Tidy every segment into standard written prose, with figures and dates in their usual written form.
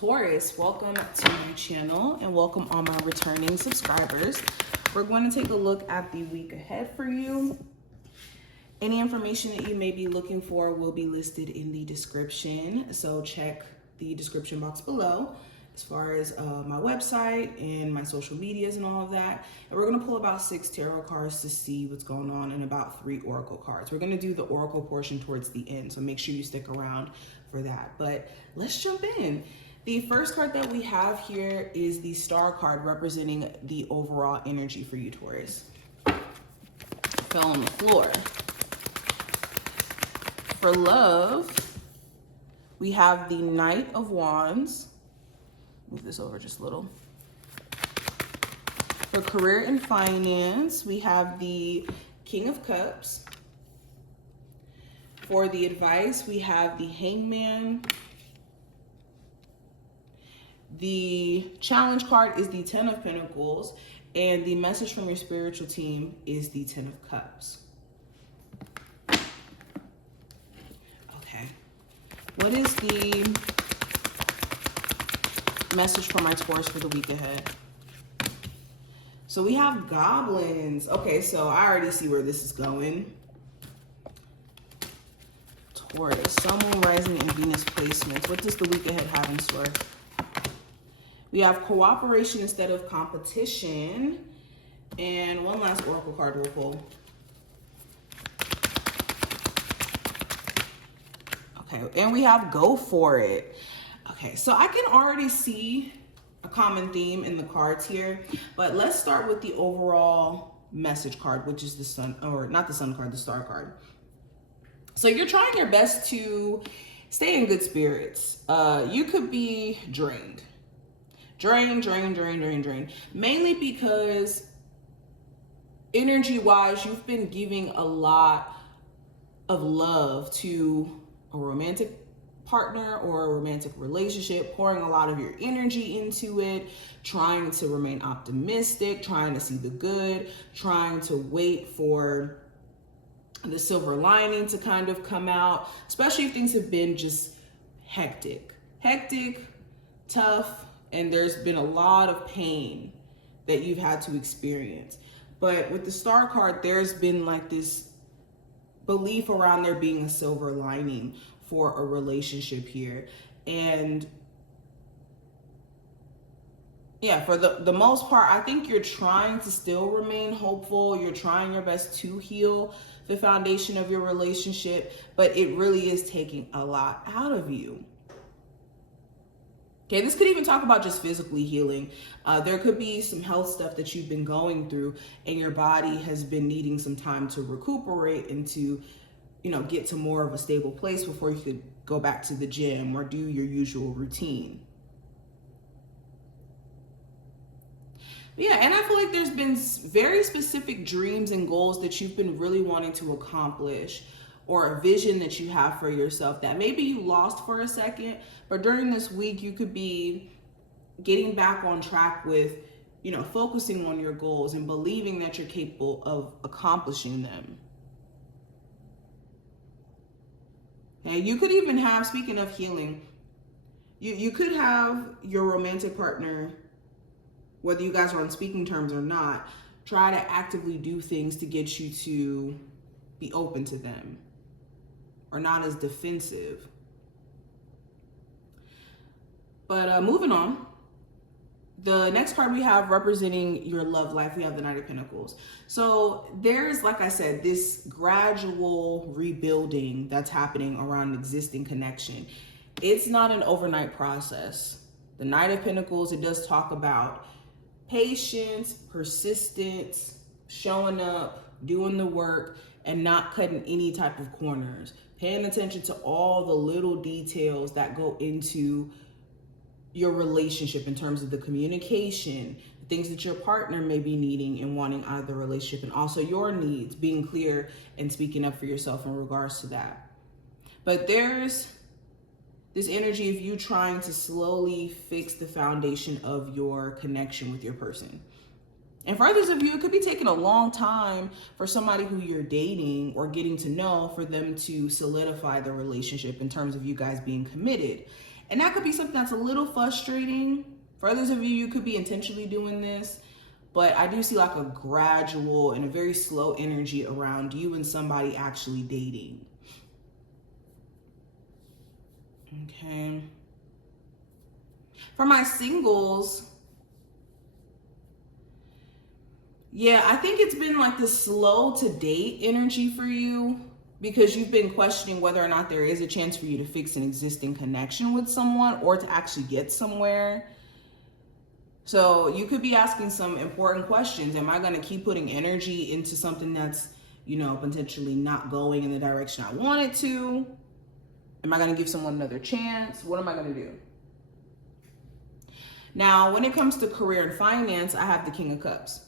Taurus, welcome to my channel and welcome all my returning subscribers. We're going to take a look at the week ahead for you. Any information that you may be looking for will be listed in the description, so check the description box below as far as my website and my social medias and all of that. And we're going to pull about 6 tarot cards to see what's going on and about 3 oracle cards. We're going to do the oracle portion towards the end, so make sure you stick around for that. But let's jump in. The first card that we have here is the Star card, representing the overall energy for you, Taurus. Fell on the floor. For love, we have the Knight of Wands. Move this over just a little. For career and finance, we have the King of Cups. For the advice, we have the Hangman. The challenge card is the 10 of Pentacles, and the message from your spiritual team is the 10 of Cups. Okay. What is the message for my Taurus for the week ahead? So we have goblins. Okay, so I already see where this is going. Taurus, Sun, Moon, Rising, and Venus placements. What does the week ahead have in store? We have cooperation instead of competition. And one last oracle card we'll pull. Okay, and we have go for it. Okay, so I can already see a common theme in the cards here, but let's start with the overall message card, which is the Sun, or not the Sun card, the Star card. So you're trying your best to stay in good spirits. You could be drained. Drain. Mainly because energy-wise, you've been giving a lot of love to a romantic partner or a romantic relationship, pouring a lot of your energy into it, trying to remain optimistic, trying to see the good, trying to wait for the silver lining to kind of come out, especially if things have been just hectic, tough, and there's been a lot of pain that you've had to experience. But with the Star card, there's been like this belief around there being a silver lining for a relationship here. And yeah, for the most part, I think you're trying to still remain hopeful. You're trying your best to heal the foundation of your relationship, but it really is taking a lot out of you. Okay, this could even talk about just physically healing. There could be some health stuff that you've been going through and your body has been needing some time to recuperate and to, get to more of a stable place before you could go back to the gym or do your usual routine. Yeah, and I feel like there's been very specific dreams and goals that you've been really wanting to accomplish, or a vision that you have for yourself that maybe you lost for a second, but during this week you could be getting back on track with, focusing on your goals and believing that you're capable of accomplishing them. And you could even have, speaking of healing, you could have your romantic partner, whether you guys are on speaking terms or not, try to actively do things to get you to be open to them, or not as defensive. But moving on, the next card we have representing your love life, we have the Knight of Pentacles. So there's, like I said, this gradual rebuilding that's happening around an existing connection. It's not an overnight process. The Knight of Pentacles, it does talk about patience, persistence, showing up, doing the work, and not cutting any type of corners. Paying attention to all the little details that go into your relationship in terms of the communication, the things that your partner may be needing and wanting out of the relationship, and also your needs, being clear and speaking up for yourself in regards to that. But there's this energy of you trying to slowly fix the foundation of your connection with your person. And for others of you, it could be taking a long time for somebody who you're dating or getting to know for them to solidify the relationship in terms of you guys being committed. And that could be something that's a little frustrating. For others of you, you could be intentionally doing this, but I do see like a gradual and a very slow energy around you and somebody actually dating. Okay. For my singles, yeah, I think it's been like the slow to date energy for you, because you've been questioning whether or not there is a chance for you to fix an existing connection with someone or to actually get somewhere. So you could be asking some important questions. Am I going to keep putting energy into something that's, potentially not going in the direction I want it to? Am I going to give someone another chance? What am I going to do? Now, when it comes to career and finance, I have the King of Cups.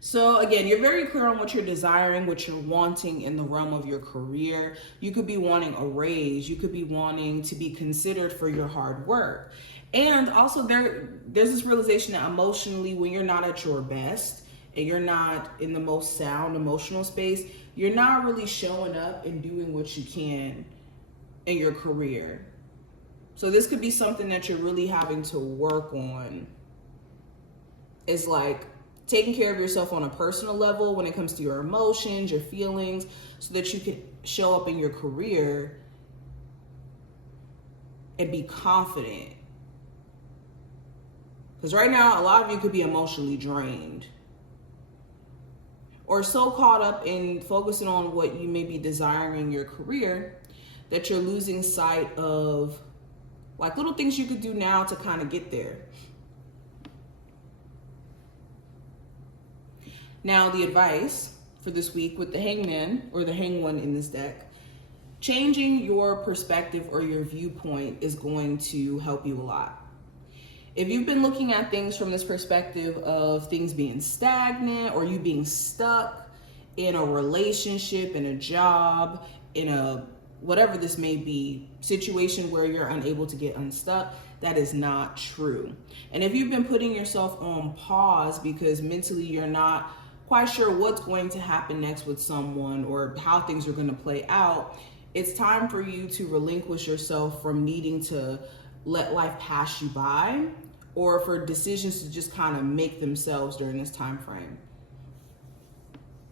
So again, you're very clear on what you're desiring, what you're wanting in the realm of your career. You could be wanting a raise. You could be wanting to be considered for your hard work. And also there's this realization that emotionally, when you're not at your best and you're not in the most sound emotional space, you're not really showing up and doing what you can in your career. So this could be something that you're really having to work on. It's like taking care of yourself on a personal level when it comes to your emotions, your feelings, so that you can show up in your career and be confident. Because right now, a lot of you could be emotionally drained or so caught up in focusing on what you may be desiring in your career that you're losing sight of like little things you could do now to kind of get there. Now, the advice for this week with the Hangman or the Hang One in this deck, changing your perspective or your viewpoint is going to help you a lot. If you've been looking at things from this perspective of things being stagnant or you being stuck in a relationship, in a job, in a whatever this may be, situation where you're unable to get unstuck, that is not true. And if you've been putting yourself on pause because mentally you're not quite sure what's going to happen next with someone or how things are going to play out, it's time for you to relinquish yourself from needing to let life pass you by or for decisions to just kind of make themselves during this time frame.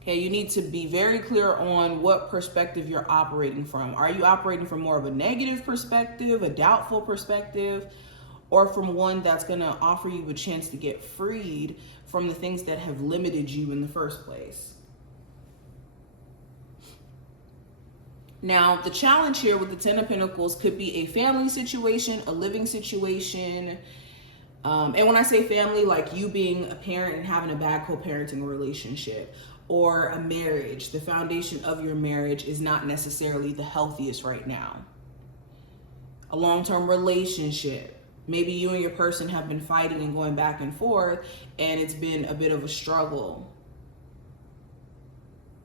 Okay, you need to be very clear on what perspective you're operating from. Are you operating from more of a negative perspective, a doubtful perspective, or from one that's going to offer you a chance to get freed from the things that have limited you in the first place? Now, the challenge here with the Ten of Pentacles could be a family situation, a living situation. And when I say family, like you being a parent and having a bad co-parenting relationship, or a marriage, the foundation of your marriage is not necessarily the healthiest right now. A long-term relationship. Maybe you and your person have been fighting and going back and forth, and it's been a bit of a struggle.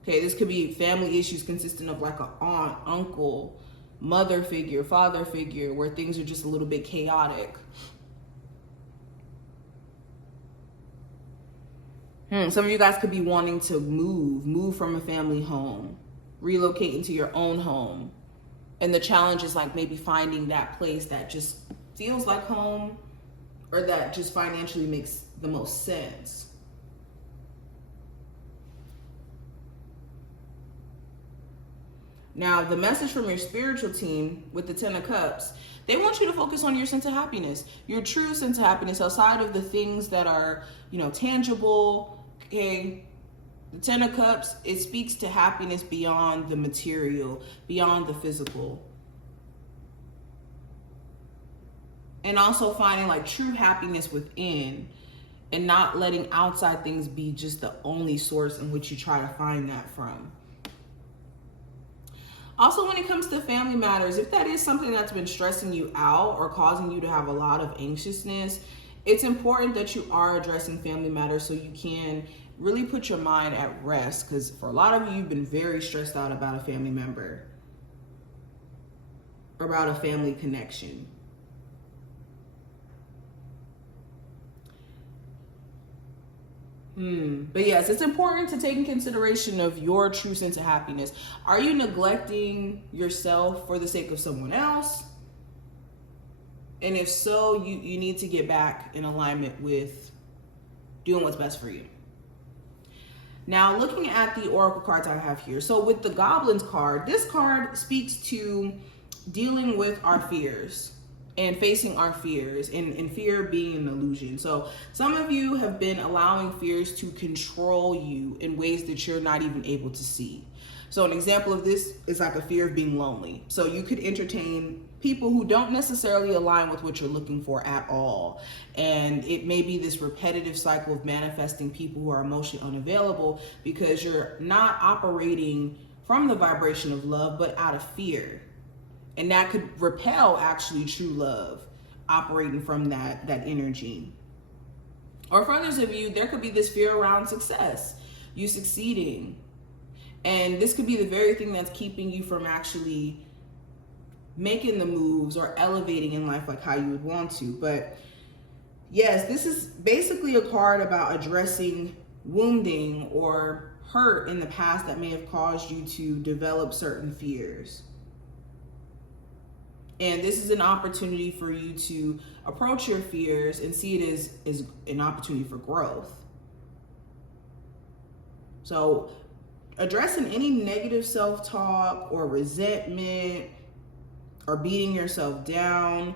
Okay, this could be family issues consisting of like an aunt, uncle, mother figure, father figure, where things are just a little bit chaotic. Some of you guys could be wanting to move from a family home, relocate into your own home. And the challenge is like maybe finding that place that just feels like home or that just financially makes the most sense. Now, the message from your spiritual team with the Ten of Cups, they want you to focus on your sense of happiness, your true sense of happiness outside of the things that are, tangible. Okay, the Ten of Cups, it speaks to happiness beyond the material, beyond the physical. And also finding like true happiness within and not letting outside things be just the only source in which you try to find that from. Also, when it comes to family matters, if that is something that's been stressing you out or causing you to have a lot of anxiousness, it's important that you are addressing family matters so you can really put your mind at rest, because for a lot of you, you've been very stressed out about a family member or about a family connection. But yes, it's important to take in consideration of your true sense of happiness. Are you neglecting yourself for the sake of someone else? And if so, you need to get back in alignment with doing what's best for you. Now, looking at the oracle cards I have here. So with the Goblins card, this card speaks to dealing with our fears and facing our fears, and fear being an illusion. So some of you have been allowing fears to control you in ways that you're not even able to see. So an example of this is like a fear of being lonely. So you could entertain people who don't necessarily align with what you're looking for at all. And it may be this repetitive cycle of manifesting people who are emotionally unavailable because you're not operating from the vibration of love, but out of fear. And that could repel actually true love, operating from that energy. Or for others of you, there could be this fear around success, you succeeding. And this could be the very thing that's keeping you from actually making the moves or elevating in life like how you would want to. But yes, this is basically a card about addressing wounding or hurt in the past that may have caused you to develop certain fears. And this is an opportunity for you to approach your fears and see it as an opportunity for growth. So addressing any negative self-talk or resentment or beating yourself down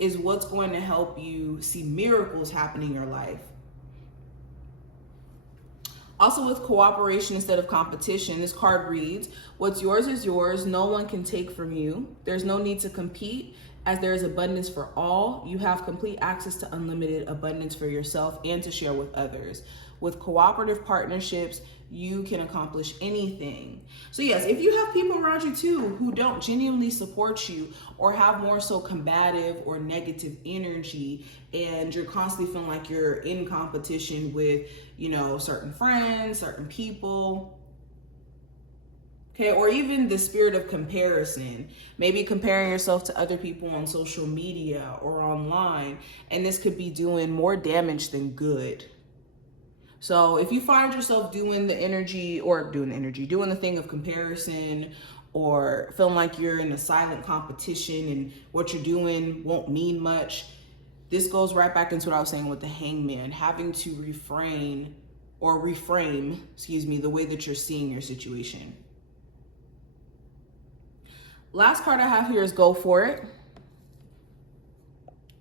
is what's going to help you see miracles happen in your life. Also, with cooperation instead of competition, this card reads, what's yours is yours, no one can take from you. There's no need to compete as there is abundance for all. You have complete access to unlimited abundance for yourself and to share with others. With cooperative partnerships, you can accomplish anything. So yes, if you have people around you too who don't genuinely support you or have more so combative or negative energy, and you're constantly feeling like you're in competition with, certain friends, certain people, okay, or even the spirit of comparison, maybe comparing yourself to other people on social media or online, and this could be doing more damage than good. So if you find yourself doing the thing of comparison, or feeling like you're in a silent competition and what you're doing won't mean much, this goes right back into what I was saying with the Hangman, having to reframe the way that you're seeing your situation. Last card I have here is Go For It.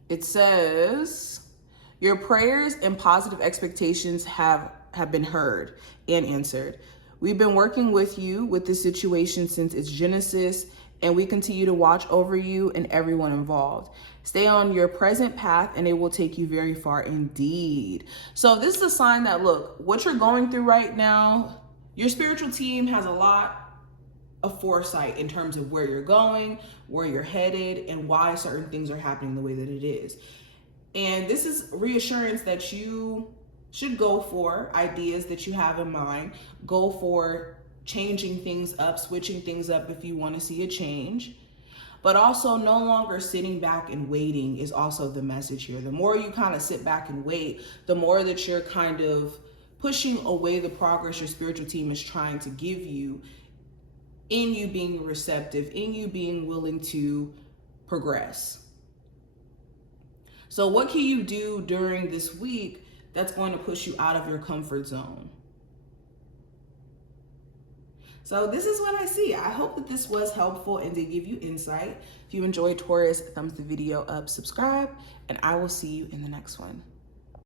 It says, your prayers and positive expectations have been heard and answered. We've been working with you with this situation since its genesis, and we continue to watch over you and everyone involved. Stay on your present path and it will take you very far indeed. So this is a sign that, look, what you're going through right now, your spiritual team has a lot of foresight in terms of where you're going, where you're headed, and why certain things are happening the way that it is. And this is reassurance that you should go for ideas that you have in mind, go for changing things up, switching things up if you want to see a change, but also no longer sitting back and waiting is also the message here. The more you kind of sit back and wait, the more that you're kind of pushing away the progress your spiritual team is trying to give you, in you being receptive, in you being willing to progress. So what can you do during this week that's going to push you out of your comfort zone? So this is what I see. I hope that this was helpful and did give you insight. If you enjoyed Taurus, thumbs the video up, subscribe, and I will see you in the next one.